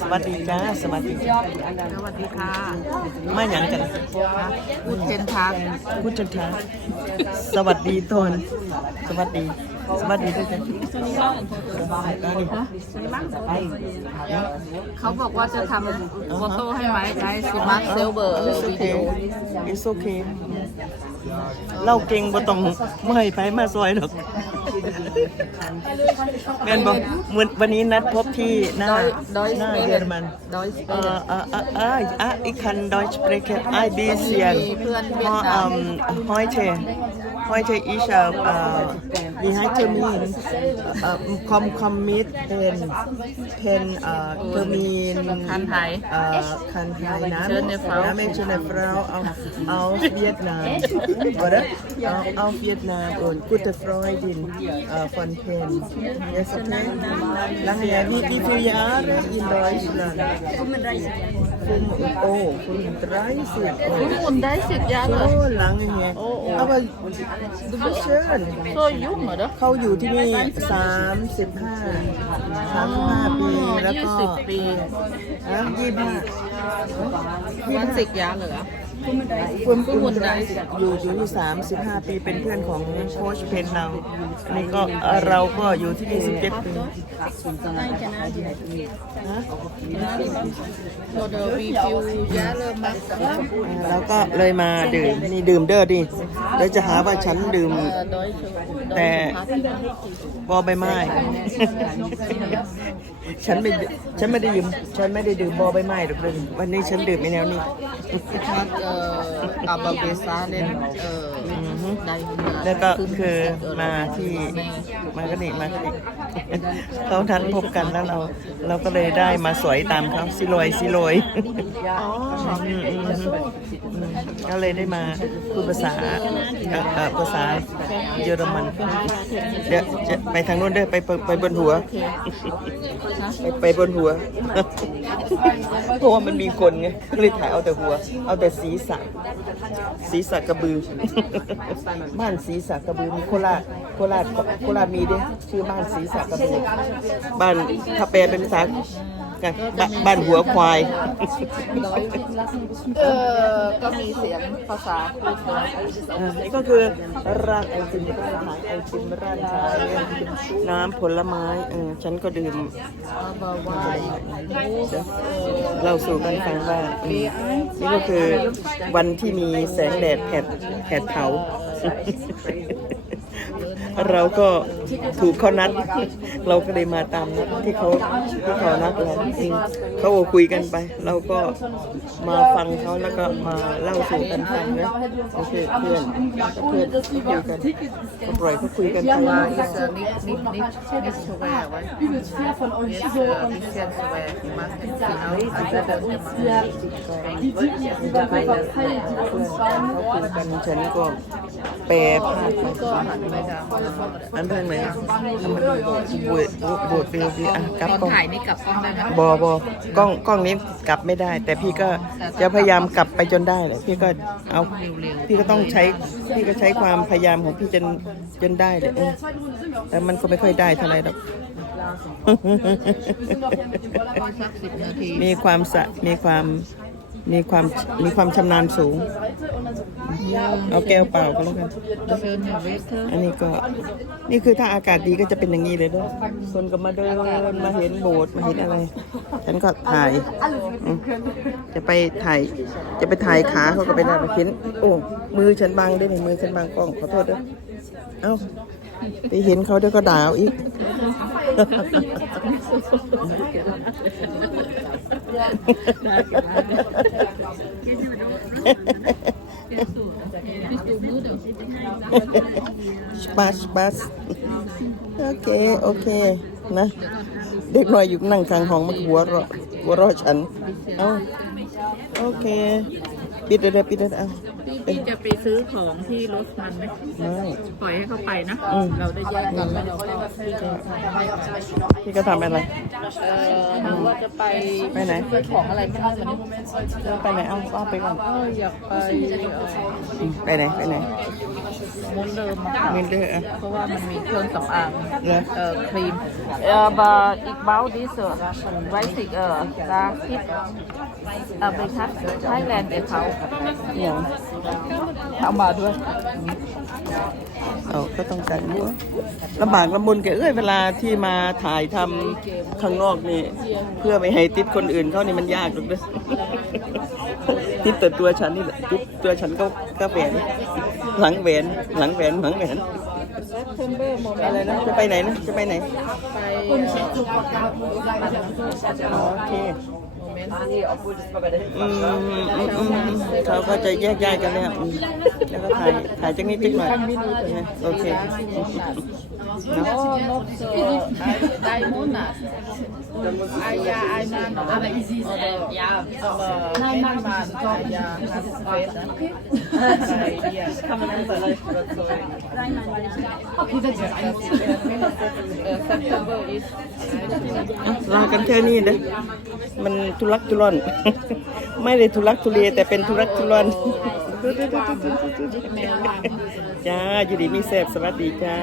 สวัสดีจ้าสวัสดีจ้าสวัสดีค่ะมาหยังกันคุณเทนทักพูดช้าๆสวัสดีตนสวัสดี สวัสดีด้วยจ้ะเขาบอกว่าจะทำโฟโต้ให้ไหมไกด์สมาร์ทเซลเบอร์ It's วิดี okay โอ It's okay เล่าเก่งบ่ต้องเมื่อยไปมาซอยหรอกเงินบอกวันวันนี้นัดพบที่หน้าดอยดอยหน้าสเปเยอรมันดอยสเปเอ่นอเอ่อเอ่อเอ่ออะอีกคัน Deutsch sprechen ein bisschen มีเพื่อนเวียดนาม ähm, heute heute ich äh, äh, wie heißt Termin äh, komm komm mit pen pen äh, Termin kann Thai äh, kann Thai นะนะไม่ชนะเราเอาเอาเวียดนาม oder เอาเอาเวียดนาม und gute Freundin äh, von pen yes okay lange wie wie viele Jahre in Deutschland 130 Jahre. So lange her. Aber du bist schön. So jung, oder? เขาอยู่ที่นี่ 35 35 ปี แล้วก็20ปี 25 20 Jahre. สิบห้าวันสิบยาเหรอคุณคุคุณณได้อยู่อยู่ที่สามสิบห้าปีเป็นเพื่อนของโค้ชเพนเราอันนี้ก็เราก็อยู่ที่นี่สิบเจ็ดปีแล้วก็เลยมาดื่มนี่ดื่มเด้อดิแล้วจะหาว่าฉันดื่ม แต่บอใบไม้ ฉันไม่ฉันไม่ได้ดื่มฉันไม่ได้ดื่มบอใบไม้หรอกเลยวันนี้ฉันดื่มไอ้แนวนี้ทักเอ่ออาบาเบซาเลนเอ่อได้แล้วก็คือมาที่ มาก็นี่มาก็นี่เขาทันพบกันแล้วเรา เราก็เลยได้มาสวยตามเขาสิลอยสิลอยก็เลยได้มาพูดภาษาภาษาเยอรมันเดี๋ยวจะไปทางโน้นด้อไปไปไปบนหัวไปไปบนหัวเพราะว่ามันมีคนไงก็เลยถ่ายเอาแต่หัว เอาแต่ศีรษะศีรษะกระบือ บ้านศีรษะกระบือมีโคราชโคราชโคราชมีด้วยชื่อบ้านศีรษะกระบือบ้านถ้าแปลเป็นภาษากันบ้านบ้านหัวควาย เออก็มีเสียงภาษาพูดด้วยอ่านี่ก็คือร้านไอติมร้านขายไอติมร้านขายน้ำผลไม้เออฉันก็ดื่มอาบาวายเล่าสู่กันฟังว่าอืมนี่ก็คือวันที่มีแสงแดดแผดแผดเผาเราก็ ถูกเขานัด เราก็เลยมาตามนัดที่เขาที่เขานัดเราอืมเขาคุยกันไป เราก็มาฟังเขาแล้วก็มาเล่าสู่กันฟังนะโอเคเพื่อนเพื่อนคุยกันก็ปล่อยเขาคุยกันไปว่าอิสนิดนิดนิดนิดสแวร์ว้เอสเอออิสเซนสแวร์มาสิเอาอาจจะเดินมาเขาคุยกันฉันก็แปลภาพก็หันไปทางอันเรื่องไหนทำไมโบดโบดโบดเร็วดีอะกลับตอนกล้องถ่ายนี่กลับกล้องได้ไหมบอบอกล้องกล้องนี้กลับไม่ได้ แต่พี่ก็จะพยายามกลับไปจนได้เลยพี่ก็เอาพี่ก็ต้องใช้พี่ก็ใช้ความพยายามของพี่จนจนได้เลยแต่มันก็ไม่ค่อยได้เท่าไหร่หรอกสักสิบมีความสะมีความ มีความมีความชำนาญสูง เอาแก้วเปล่าก็แล้วกันเชิญเวสเตอร์อันนี้ก็ นี่คือถ้าอากาศดีก็จะเป็นอย่างนี้เลยด้วยคนก็มาเดินมาเห็นโบสถ์มาเห็นอะไร ฉันก็ถ่ายอืมจะไปถ่าย จะไปถ่ายขาเขาก็ไปได้มาเห็น โอ้ มือฉันบังด้วยนี่มือฉันบังกล้องขอโทษด้วย เอ้า ไปเห็นเขาเดี๋ยวก็ด่าเอาอีก สปัสสปัสโอเค โอเค นะ เด็กน้อยอยู่นั่งข้างห้องมันหัวเราะหัวเราะฉัน เอาโอเค ปิดได้ปิดเลยเอา พี่จะไปซื้อของที่รถมันไหมไม่ ปล่อยให้เขาไปนะ อืม เราได้แยกกันแล้วเราก็พี่จะพี่ก็ทำอะไร เอ่อหนูว่าจะไปไปไหน ซื้อของอะไรไม่รู้วันนี้ไปไหนเอาเอาไปก่อนเอออยากไปเอ่ออืมไปไหนไปไหนไมุนเดิมอะค่ะมินเดอร์อะเพราะว่ามันมีเครื่องสำอาง เหรอ เอ่อครีม เอ่อ but it about this เอ่อ basic เอ่อ dark kit เอ่อไปทัก Thailand เดี๋ยวเขาอย่างเอามาด้วยเอาก็ต้องการรู้ลำบากลำบุญแกเอ้ยเวลาที่มาถ่ายทำข้างนอกนี่ เพื่อไม่ให้ติดคนอื่นเขานี่มันยากหรอกเด้อติดแต่ตัวฉันนี่แหละติดตัวฉันก็ก็แหวนหลังแหวนหลังแหวนหลังแหวน September โมเมนอะไรต์นะจะไปไหนนะจะไปไหนไปโอเค เมอืมอืมอืมเขาก็จะแยกย้ายกันแล้วอืมแล้วก็ถ่ายถ่ายจังนิดจังหน่อยโอเคโอ้นกเสือไดมอนด์อะอายาอายมันอะไรอีกยาเอ่อไดมอนด์อายาฮัสเฟสไอเดียคำนั้นอะไรเอ่อ September is อะลากันแค่นี้นะมันทุลักทุรอนไม่ได้ทุลักทุเลแต่เป็นทุลักทุรอนจ้าอยู่ดีมีแสบสวัสดีจ้า